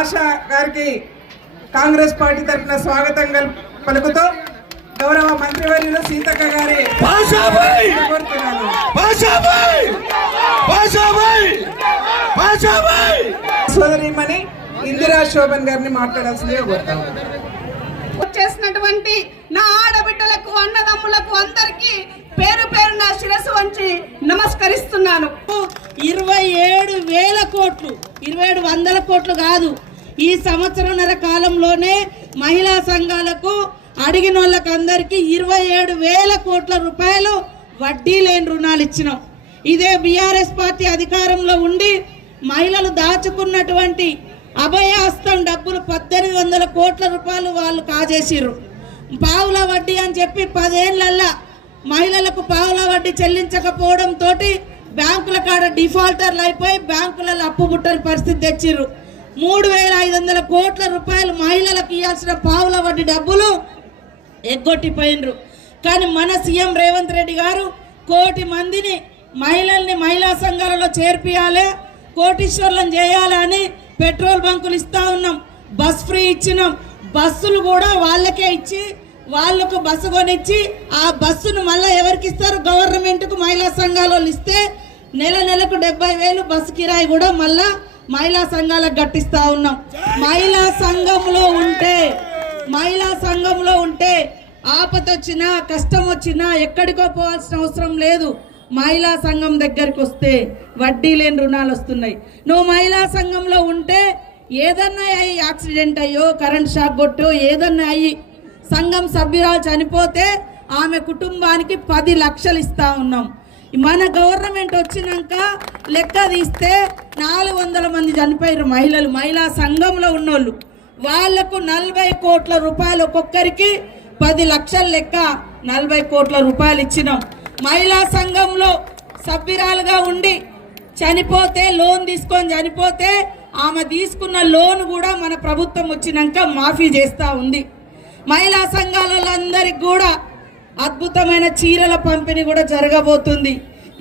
భాష గారికి కాంగ్రెస్ పార్టీ తరఫున స్వాగతం పలుకుతూ గౌరవ మంత్రివర్యులు సీతక్క గారి సోదరిమణి ఇందిరా శోభన్ గారిని మాట్లాడాల్సిందిగా కోరుతాము చేసినటువంటి నా ఆడబిడ్డలకు అన్నదమ్ములకు అందరికీ పేరు పేరు నా శిరస్సు వంచి నమస్కరిస్తున్నాను. ఇరవై ఏడు వేల కోట్లు ఇరవై ఏడు వందల కోట్లు కాదు ఈ సంవత్సరంన్నర కాలంలోనే మహిళా సంఘాలకు అడిగిన వాళ్ళకందరికీ ఇరవై ఏడు వేల కోట్ల రూపాయలు వడ్డీ లేని రుణాలు ఇచ్చినాం. ఇదే బీఆర్ఎస్ పార్టీ అధికారంలో ఉండి మహిళలు దాచుకున్నటువంటి అభయాస్తం డబ్బులు పద్దెనిమిది వందల కోట్ల రూపాయలు వాళ్ళు కాజేసిర్రు. పావుల వడ్డీ అని చెప్పి పదేళ్ళల్లా మహిళలకు పావుల వడ్డీ చెల్లించకపోవడంతో బ్యాంకుల కాడ డిఫాల్టర్లు అయిపోయి బ్యాంకులలో అప్పు బుట్టని పరిస్థితి తెచ్చిర్రు. మూడు వేల ఐదు వందల కోట్ల రూపాయలు మహిళలకు ఇవ్వాల్సిన పావుల వడ్డీ డబ్బులు ఎగ్గొట్టిపోయినరు కానీ మన సీఎం రేవంత్ రెడ్డి గారు కోటి మందిని మహిళల్ని మహిళా సంఘాలలో చేర్పియాలి కోటీశ్వర్లను చేయాలని పెట్రోల్ బంకులు ఇస్తూ ఉన్నాం. బస్ ఫ్రీ ఇచ్చినాం. బస్సులు కూడా వాళ్ళకే ఇచ్చి వాళ్ళకు బస్సు కొనిచ్చి ఆ బస్సును మళ్ళీ ఎవరికి ఇస్తారు? గవర్నమెంట్కు మహిళా సంఘాలలో ఇస్తే నెల నెలకు డెబ్బై వేలు బస్సు కిరాయి కూడా మళ్ళీ మహిళా సంఘాలకు గట్టిస్తా ఉన్నాం. మహిళా సంఘంలో ఉంటే మహిళా సంఘంలో ఉంటే ఆపద వచ్చినా కష్టం వచ్చినా ఎక్కడికో పోవాల్సిన అవసరం లేదు. మహిళా సంఘం దగ్గరికి వస్తే వడ్డీ లేని రుణాలు వస్తున్నాయి. నువ్వు మహిళా సంఘంలో ఉంటే ఏదన్నా అయ్యి యాక్సిడెంట్ అయ్యో కరెంట్ షాక్ కొట్టో ఏదన్నా అయ్యి సంఘం సభ్యురాలు చనిపోతే ఆమె కుటుంబానికి పది లక్షలు ఇస్తా ఉన్నాం. మన గవర్నమెంట్ వచ్చినాక లెక్క తీస్తే నాలుగు వందల మంది చనిపోయారు మహిళలు మహిళా సంఘంలో ఉన్నోళ్ళు. వాళ్ళకు నలభై కోట్ల రూపాయలు ఒక్కొక్కరికి పది లక్షల లెక్క నలభై కోట్ల రూపాయలు ఇచ్చినాం. మహిళా సంఘంలో సభ్యురాలుగా ఉండి చనిపోతే లోన్ తీసుకొని చనిపోతే ఆమె తీసుకున్న లోన్ కూడా మన ప్రభుత్వం వచ్చినాక మాఫీ చేస్తూ ఉంది. మహిళా సంఘాలందరికి కూడా అద్భుతమైన చీరల పంపిణీ కూడా జరగబోతుంది.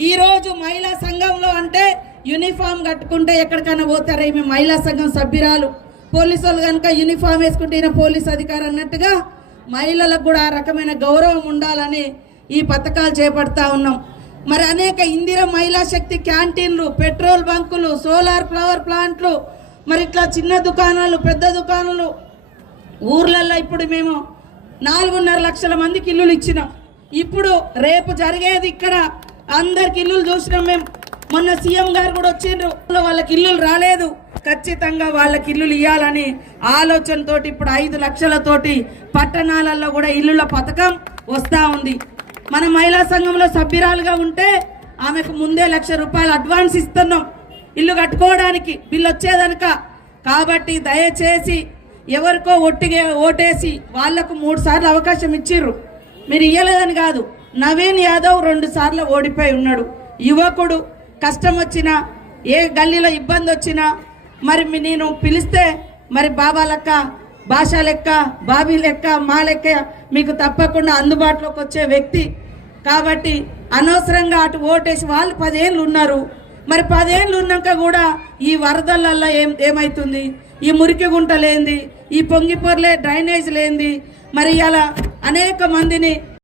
ఈరోజు మహిళా సంఘంలో అంటే యూనిఫామ్ కట్టుకుంటే ఎక్కడికైనా పోతారా? ఈమె మహిళా సంఘం సభ్యురాలు. పోలీసు వాళ్ళు కనుక యూనిఫామ్ వేసుకుంటే ఈయన పోలీస్ అధికారి అన్నట్టుగా మహిళలకు కూడా ఆ రకమైన గౌరవం ఉండాలని ఈ పథకాలు చేపడతా ఉన్నాం. మరి అనేక ఇందిర మహిళా శక్తి క్యాంటీన్లు పెట్రోల్ బంకులు సోలార్ ఫ్లవర్ ప్లాంట్లు మరి ఇట్లా చిన్న దుకాణాలు పెద్ద దుకాణాలు. ఊర్లల్లో ఇప్పుడు మేము నాలుగున్నర లక్షల మందికి ఇల్లులు ఇచ్చినాం. ఇప్పుడు రేపు జరిగేది ఇక్కడ అందరికి ఇల్లులు చూసినాం మేము. మొన్న సీఎం గారు కూడా వచ్చిండ్రు. వాళ్ళకి ఇల్లులు రాలేదు. ఖచ్చితంగా వాళ్ళకి ఇల్లులు ఇవ్వాలని ఆలోచనతోటి ఇప్పుడు ఐదు లక్షలతోటి పట్టణాలలో కూడా ఇల్లుల పథకం వస్తూ ఉంది. మన మహిళా సంఘంలో సభ్యురాలుగా ఉంటే ఆమెకు ముందే లక్ష రూపాయలు అడ్వాన్స్ ఇస్తున్నాం. ఇల్లు కట్టుకోవడానికి బిల్లు వచ్చేదనక. కాబట్టి దయచేసి ఎవరికో ఒట్టిగే ఓటేసి వాళ్ళకు మూడు సార్లు అవకాశం ఇచ్చిర్రు. మీరు ఇయ్యలేదని కాదు. నవీన్ యాదవ్ రెండు సార్లు ఓడిపోయి ఉన్నాడు. యువకుడు కష్టం వచ్చినా ఏ గల్లీలో ఇబ్బంది వచ్చినా మరి నేను పిలిస్తే మరి బాబా లెక్క భాష లెక్క బాబీ లెక్క మా లెక్క మీకు తప్పకుండా అందుబాటులోకి వచ్చే వ్యక్తి. కాబట్టి అనవసరంగా అటు ఓటేసి వాళ్ళు పదేళ్ళు ఉన్నారు. మరి పదేళ్ళు ఉన్నాక కూడా ఈ వరదలల్లో ఏం ఏమవుతుంది ఈ మురికి గుంట లేంది ఈ పొంగిపొర్లే డ్రైనేజ్ లేంది. మరి ఇలా అనేక మందిని